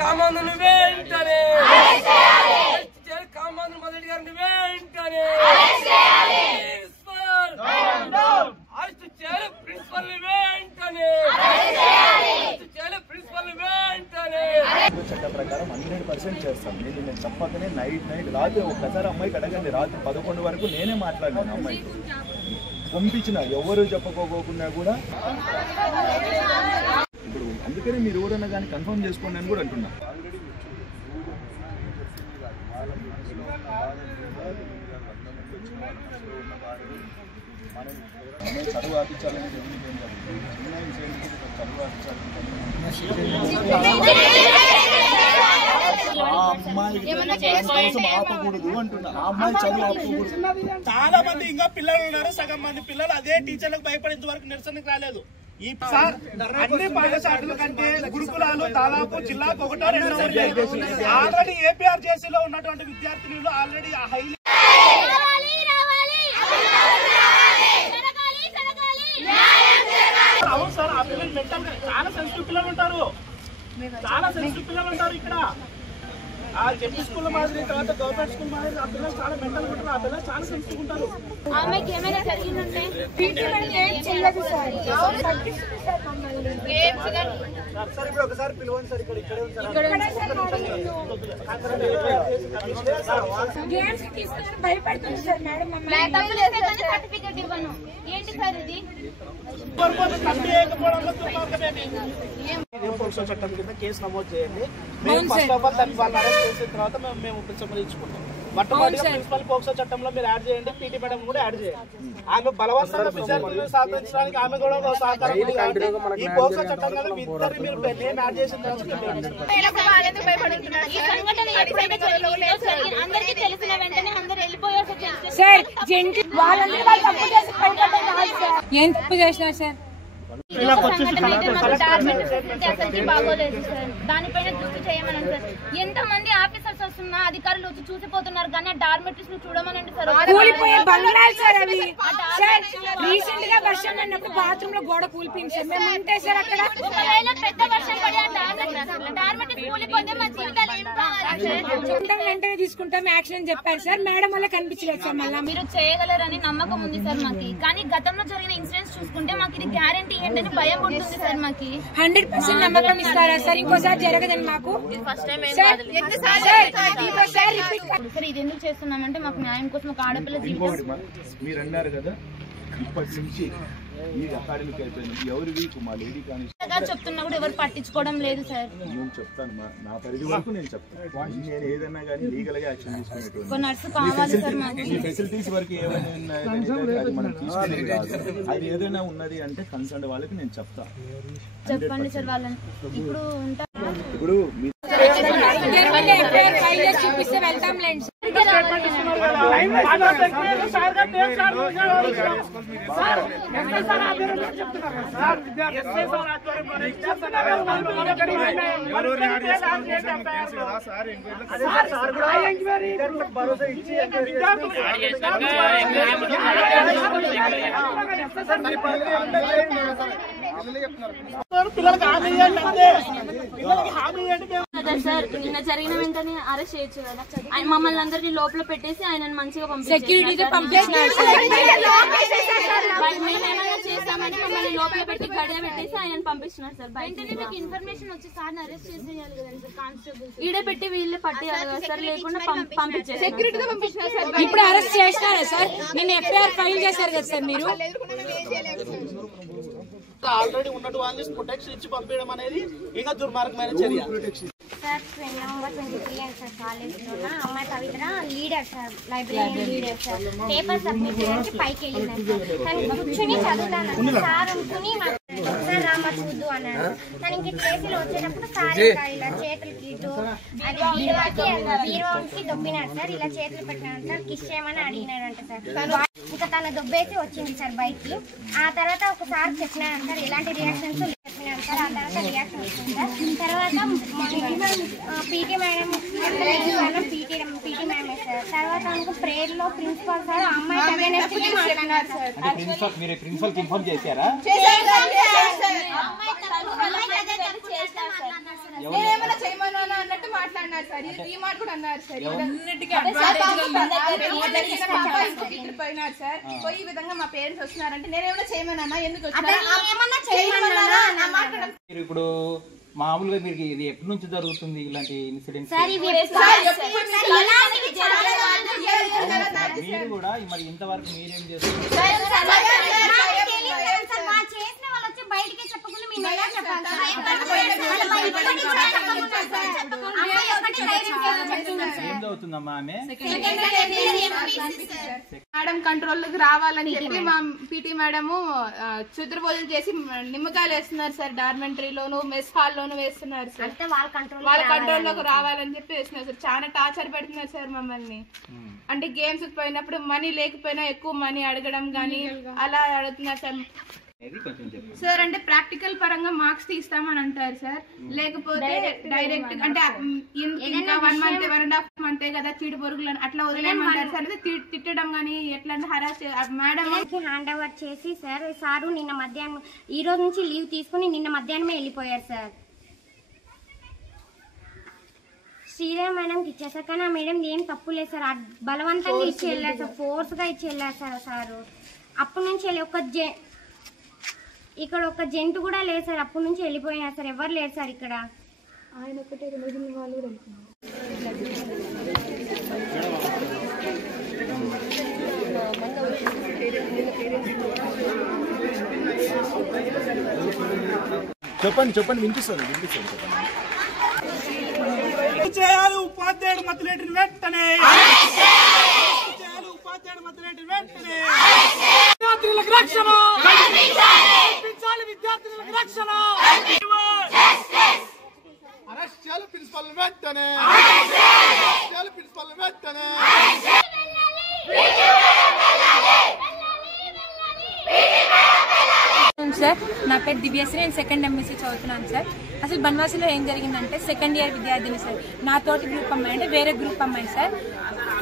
కామాంధుని వెంటనే కామాంధుని మొదటి గారిని వెంటనే అరెస్ట్ చేయాలి ప్రిన్సిపల్ వెంటనే చట్ట ప్రకారం 100% చేస్తాం. నేను చెప్పకనే నైట్ రాత్రి ఒక్కసారి అమ్మాయికి అడగండి. రాత్రి 11 వరకు నేనే మాట్లాడినాను. అమ్మాయికి పంపించిన ఎవరు చెప్పుకోకుండా కూడా. ఇప్పుడు అందుకనే మీరు ఎవరన్నా కానీ కన్ఫర్మ్ చేసుకోండి అని కూడా అంటున్నా. చదువు ఆపించాలని చదువు ఆపకూడదు అంటున్నా. ఆ అమ్మాయి చదువు ఆపకూడదు. చాలా మంది ఇంకా పిల్లలు ఉన్నారు. సగం మంది పిల్లలు అదే టీచర్లకు భయపడేంత వరకు నిరసనకు రాలేదు. ఈ సార్ అన్ని పాఠశాలల కంటే గురుకులాలు దాదాపు జిల్లాకు 1-2 ఆల్రెడీ ఏపీఆర్జేసీలో ఉన్నటువంటి విద్యార్థినులు ఆల్రెడీ హైలీ అవును సార్. ఆ పిల్లలు మెంటల్ చాలా సెన్సిటివ్ పిల్లలు ఉంటారు. ఇక్కడ ఆ జెపీ స్కూల్ మాదిరి తర్వాత గవర్నమెంట్ స్కూల్ మాదిరి ఆ పిల్లలు చాలా మెంటల్ ఉంటారు. ఆ పిల్లలు చాలా సెన్సిటివ్ ఉంటారు. ఆమెకి ఏమైనా జరిగిందంటే సార్ ఇప్పుడు ఒకసారి పిలవండి సార్. ఇక్కడే భయపడుతుంది సార్ మేడం. సర్టిఫికెట్ ఇవ్వను. ఏంటి సార్ ఇది? పోక్సో చట్టం కింద కేసు నమోదు చేయండి. ఫస్ట్ ఆఫ్ ఆల్ దాన్ని వాళ్ళని అరెస్ట్ చేసిన తర్వాత మేము సంప్రదించుకుంటాం. మొట్టమొదటిగా ప్రిన్సిపల్ పోక్సో చట్టంలో మీరు యాడ్ చేయండి. పీటీ మేడం కూడా యాడ్ చేయండి. ఆమె బలవంతంగా విద్యార్థులను సహకరించడానికి ఆమె కూడా సహకారం ఉంది కాబట్టి ఈ పోక్సో చట్టం కదా ఇద్దరిని మీరు నేమ్ యాడ్ చేసిన తర్వాత అందరికీ తెలిసిన వెంటనే అందరు వెళ్ళిపోయారు సార్. ఏం తప్పు చేసినారు సార్? బాగోలేదు సార్. దానిపైన దృష్టి చేయమని సార్. ఎంత మంది ఆఫీసర్స్ వస్తున్నా అధికారులు వచ్చి చూసిపోతున్నారు కానీ డార్మెటరీస్ ను చూడమనండి సార్. కూలిపోయే బంగ్లాలు సార్ అవి. సార్ రీసెంట్ గా వర్షం పడినప్పుడు బాత్రూమ్ లో గోడ కూలిపోయింది సార్. మేము ఉంటే సార్ అక్కడ ఒకవేళ పెద్ద వర్షం పడి డార్మెటరీస్ కూలిపోతే మా జీవితాలు ఏం కావాలి? వెంటనే తీసుకుంటాం యాక్షన్ అని చెప్పారు సార్. మేడం వల్ల కనిపించలేదు సార్. మళ్ళీ మీరు చేయగలరని నమ్మకం ఉంది సార్ మాకు. కానీ గతంలో జరిగిన ఇన్సిడెంట్స్ చూసుకుంటే మాకు ఇది గ్యారంటీ ఏంటని భయం ఉంటుంది సార్. మాకు 100% నమ్మకం ఇస్తారా సార్? ఇంకోసారి జరగదని మాకు ఫస్ట్ టైం సార్. ఇది ఎందుకు చేస్తున్నామంటే మాకు న్యాయం కోసం ఒక ఆడపిల్ల జీవితం. మీరు అన్నారు కదా ఇప్పటి నుంచి ఈ అకాడమిక్ అయిపోయింది. ఎవరు వీక్ మా లేడీ కానిస్టేబుల్ చెప్తున్నా కూడా ఎవరు పట్టించుకోవడం లేదు సార్. నేను చెప్తాను నా పరిధి వరకు నేను చెప్తాను. నేను ఏదన్నా కానీ లీగల్ గా యాక్షన్ తీసుకునేటువంటి నర్సు కావాలి సార్ మాకు. ఈ ఫెసిలిటీస్ వరకు ఏమైనా ఉన్నాయంటే అది మనం తీసుకునేది కాదు. అది ఏదైనా ఉన్నది అంటే కన్సర్న్ వాళ్ళకి నేను చెప్తాను. చెప్పండి సార్ వాళ్ళని. ఇప్పుడు చూపిస్తే వెళ్తాంలేండి. భరోసా ఇచ్చి పిల్లలకి హామీ ఇవ్వండి. పిల్లలకి హామీ ఇవ్వండి సార్. నిన్న జరిగిన వెంటనే అరెస్ట్ చేయొచ్చు కదా. మమ్మల్ని అందరినీ లోపల పెట్టేసి ఆయన మంచిగా సెక్యూరిటీతో పంపించినారు. మేమేమైనా చేస్తామని మమ్మల్ని లోపల పెట్టి గడియ పెట్టేసి ఆయన పంపిస్తున్నారు సార్. వెంటనే మీకు ఇన్ఫర్మేషన్ వచ్చి సార్ని అరెస్ట్ చేసేయాలి కదండి సార్. కానిస్టేబుల్ ఈడే పెట్టి వీళ్ళే పట్టేయాలి కదా సార్. లేకుండా పంపించారు. సెక్యూరిటీతో పంపించినారు సార్. ఇప్పుడు అరెస్ట్ చేసినారా సార్? నిన్న ఎఫ్ఐఆర్ ఫైల్ చేశారు కదా సార్ మీరు. ఆల్రెడీ ఉన్నట్టు వాళ్ళని ప్రొటెక్షన్ ఇచ్చి పంపించడం అనేది ఇంకా దుర్మార్గమైన చర్య. సార్ 23 సార్ కాలేజ్లో అమ్మాయి Pavitra leader sir, library leader sir. Paper submit చేయడానికి పైకి వెళ్ళినారు సార్. తను కూర్చుని చదువుతాను సార్ అనుకుని సార్ రామ చూద్దు అన్నాడు. తను ఇంక చేతిలో వచ్చేటప్పుడు సార్ ఇలా చేతులకి ఇటు అది బీరువాకి దొబ్బినాడు సార్. ఇలా చేతులు పెట్టినాడు సార్. కిస్ చేయమని అడిగినాడంట సార్. ఇంకా తన దొబ్బేసి వచ్చింది సార్ బైక్కి. ఆ తర్వాత ఒకసారి చెప్పినాడు సార్. ఎలాంటి రియాక్షన్స్ చెప్పినాను సార్. ఆ తర్వాత రియాక్షన్ వచ్చింది సార్. తర్వాత పీటీ మేడం పీటీ మేడమే సార్. తర్వాత అనుకో ప్రేయర్ లో ప్రిన్సిపల్ సార్ అమ్మాయి మాట్లాడినారు సార్. మీరు ప్రిన్సిపల్ కి ఇన్ఫార్మ్ చేశారా? నేనేమన్నా చేయమన్నా అన్నట్టు మాట్లాడినారు సార్. ఈ మాట కూడా అన్నారు సార్. పోయినారు సార్. పోయి ఈ విధంగా మా పేరెంట్స్ వస్తున్నారంటే నేనేమన్నా చేయమన్నా ఎందుకు మీరు ఇప్పుడు మామూలుగా మీకు ఇది ఎప్పటి నుంచి జరుగుతుంది ఇలాంటి ఇన్సిడెంట్స్? మీరు కూడా మరి ఇంతవరకు మీరేం చేస్తున్నారు? బయటికి చెప్పకుండా మేము ఎలా చెప్పాలి? ఏం చదువుతుందమ్మా ఆమె? మేడం కంట్రోల్ లోకి రావాలని చెప్పి మా పీటీ మేడము చుద్ర భోజనం చేసి నిమ్మకాయలు వేస్తున్నారు సార్. డార్మెంటరీలోను మెస్ హాల్ లోను వేస్తున్నారు సార్. వాళ్ళ కంట్రోల్ లోకి రావాలని చెప్పి వేస్తున్నారు సార్. చాలా టార్చర్ పెడుతున్నారు సార్ మమ్మల్ని. అంటే గేమ్స్ పోయినప్పుడు మనీ లేకపోయినా ఎక్కువ మనీ అడగడం గానీ అలా అడుగుతున్నారు సార్. సార్ అంటే ప్రాక్టికల్ పరంగా మార్క్స్ తీస్తామని అంటారు సార్. లేకపోతే డైరెక్ట్ అంటే ఇంకా 1 month 1.5 month కదా చీడు పొరుగులు అట్లా వదిలేయమంటారు సార్. తిట్టడం కానీ ఎట్లా హరాస్ మేడం హ్యాండ్ ఓవర్ చేసి సార్ సారు నిన్న మధ్యాహ్నం ఈ రోజు నుంచి లీవ్ తీసుకుని నిన్న మధ్యాహ్నమే వెళ్ళిపోయారు సార్. శ్రీదేవి మేడంకి ఇచ్చేసారు కానీ ఆ మేడం ఏం తప్పు లేదు సార్. బలవంతంగా ఇచ్చి వెళ్ళారు సార్. ఫోర్స్ గా ఇచ్చి వెళ్ళారు సార్. సారు అప్పటి నుంచి ఇక్కడ ఒక జంతు కూడా లేదు సార్. అప్పటి నుంచి వెళ్ళిపోయినారు సార్. ఎవరు లేరు సార్ ఇక్కడ. ఆయన ఒకటే వాళ్ళు కూడా చెప్పండి వినిపిస్తుంది చెప్పండి. చేయాలి ఉపాధ్యాయుడు మతలేటిని వెంటనే విద్యార్థులకు రక్షణ విద్యార్థులకు రక్షణ అరెస్ట్ చేయాలి ప్రిన్సిపల్ వెంటనే. ప్రిన్సిపల్ వెంటనే. సార్ నా పేరు దివ్యశ్రీ. నేను 2nd MSc చదువుతున్నాను సార్. అసలు బన్వాసీలో ఏం జరిగిందంటే 2nd year విద్యార్థిని సార్. నా తోటి గ్రూప్ అమ్మాయి అంటే వేరే గ్రూప్ అమ్మాయి సార్.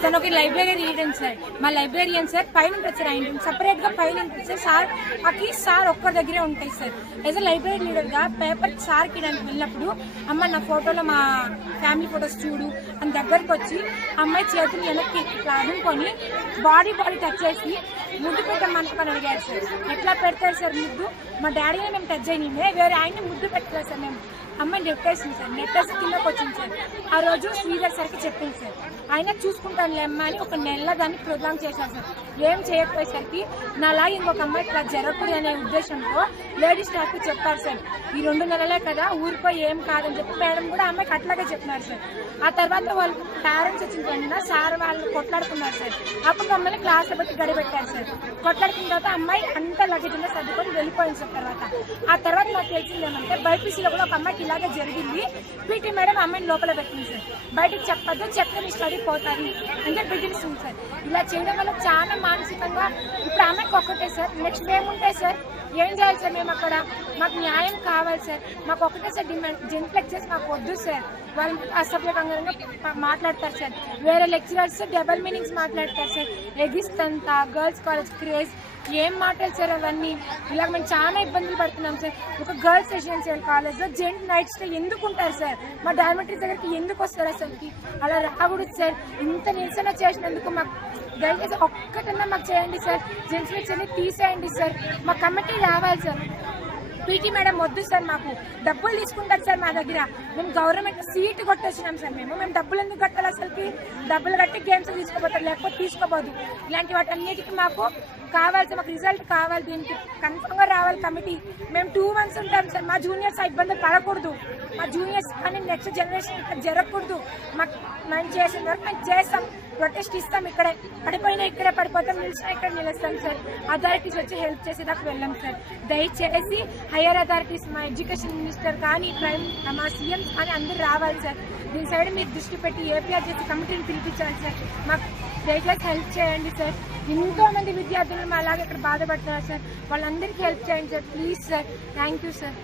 తను ఒక లైబ్రరీయన్ సార్. మా లైబ్రరీయన్ సార్ పైన ఉంటుంది సార్. ఆయన సపరేట్ గా పైన ఉంటుంది సార్. సార్ అకి సార్ ఒక్కరి దగ్గరే ఉంటాయి sir. As a library leader గా పేపర్ సార్ కి వెళ్ళినప్పుడు అమ్మ నా ఫోటోలో మా ఫ్యామిలీ ఫొటోస్ చూడు అని దగ్గరకు వచ్చి అమ్మాయి చేతులు వెనక్కి అనుకొని బాడీ టచ్ చేసి ముద్దు పెట్టమనుకొని అడిగారు సార్. ఎట్లా పెడతారు సార్ ముద్దు? మా డాడీని మేము టచ్ అయినామే, వేరే ఆయన్ని ముద్దు పెట్టలేదు సార్. మేము అమ్మాయి నెట్టేసింది సార్. నెట్టేసి కిందకి వచ్చింది సార్. ఆ రోజు శ్రీధర్ సార్కి చెప్పింది సార్. ఆయన చూసుకుంటానులే అమ్మ అని ఒక నెల దాన్ని ప్రోగ్రామ్ చేశారు సార్. ఏం చేయకపోయేసరికి నాలా ఇంకొక అమ్మాయి ఇట్లా జరగకూడదు అనే ఉద్దేశంతో లేడీస్ స్టాఫ్ చెప్పారు సార్. ఈ 2 నెలలే కదా ఊరిపోయి ఏం కాదని చెప్పి మేడం కూడా అమ్మాయికి అట్లాగే చెప్పినారు సార్. ఆ తర్వాత వాళ్ళు పేరెంట్స్ వచ్చిన వెంటనే సార్ వాళ్ళు కొట్లాడుకున్నారు సార్. అప్పుడు మమ్మల్ని క్లాస్లో పెట్టి గడిపెట్టారు సార్. కొట్లాడుకున్న తర్వాత అమ్మాయి అంతా లగేజ్లో సర్దుకొని వెళ్ళిపోయింది సార్. ఆ తర్వాత నాకు తెలిసింది ఏమంటే బైపీసీలో కూడా ఒక అమ్మాయికి ఇలాగే జరిగింది. పీటీ మేడం అమ్మాయిని లోపల పెట్టింది సార్. బయటకు చెప్పద్దు, చెప్తే మీ స్టడీ పోతుంది అని చెప్పి బెదిరిస్తుంది సార్. ఇలా చేయడం వల్ల చాలా మానసికంగా ఇప్పుడు అమ్మాయికి ఒక్కటే సార్. నెక్స్ట్ ఏముంటాయి సార్? ఏం చేయాలి సార్? మేము అక్కడ మాకు న్యాయం కావాలి సార్. మాకు ఒకటే సార్ డిమాండ్, జెంట్లెక్చర్స్ మాకు వద్దు సార్. వాళ్ళు అసభ్యకంగా మాట్లాడతారు సార్. వేరే లెక్చరర్స్ డబల్ మీనింగ్స్ మాట్లాడతారు సార్. ఎగిస్తంతా గర్ల్స్ కాలేజ్ క్రేజ్ ఏం మాటలు సార్ అవన్నీ. ఇలా మేము చాలా ఇబ్బందులు పడుతున్నాం సార్. ఒక గర్ల్స్ రెసిడెన్షియల్ కాలేజ్లో జెంట్ నైట్ స్టే ఎందుకు ఉంటారు సార్? మా డార్మెటరీ దగ్గరికి ఎందుకు వస్తారు అసలుకి? అలా రాకూడదు సార్. ఇంత నిరసన చేసినందుకు మాకు దయచేసి ఒక్కటన్నా మాకు చేయండి సార్. జెంట్స్ లెక్చర్ని తీసేయండి సార్. మా కమిటీ రావాలి సార్. పీటీ మేడం వద్దు సార్. మాకు డబ్బులు తీసుకుంటారు సార్ మా దగ్గర. మేము గవర్నమెంట్ సీట్ కొట్టొచ్చినాం సార్. మేము డబ్బులు ఎందుకు కట్టాలి అసలుకి? డబ్బులు కట్టి గేమ్స్ తీసుకోపోతారు, లేకపోతే తీసుకోపోదు. ఇలాంటి వాటన్నిటికీ మాకు కావాలి సార్. మాకు రిజల్ట్ కావాలి. దీనికి కన్ఫర్మ్ గా రావాలి కమిటీ. మేము 2 months ఉంటాం సార్. మా జూనియర్స్ ఇబ్బందులు పడకూడదు. మా జూనియర్స్ కానీ నెక్స్ట్ జనరేషన్ ఇక్కడ జరగకూడదు. మాకు మేము చేసిన వరకు మేము చేస్తాం. ప్రొటెస్ట్ ఇస్తాం. ఇక్కడే పడిపోయినా ఇక్కడే పడిపోతాం, నిలిచినా ఇక్కడ నిలుస్తాం సార్. అథారిటీస్ వచ్చి హెల్ప్ చేసేదాకా వెళ్ళాం సార్. దయచేసి హైయర్ అథారిటీస్, మా ఎడ్యుకేషన్ మినిస్టర్ కానీ మా సీఎం కానీ అందరూ రావాలి సార్. దీని సైడ్ మీరు దృష్టి పెట్టి ఏపీఆర్ చేసి కమిటీని పిలిపించాలి సార్. మాకు దయచేసి హెల్ప్ చేయండి సార్. ఎంతో మంది విద్యార్థులు మా అలాగే ఇక్కడ బాధపడుతున్నారు సార్. వాళ్ళందరికీ హెల్ప్ చేయండి sir. Please sir. Thank you sir.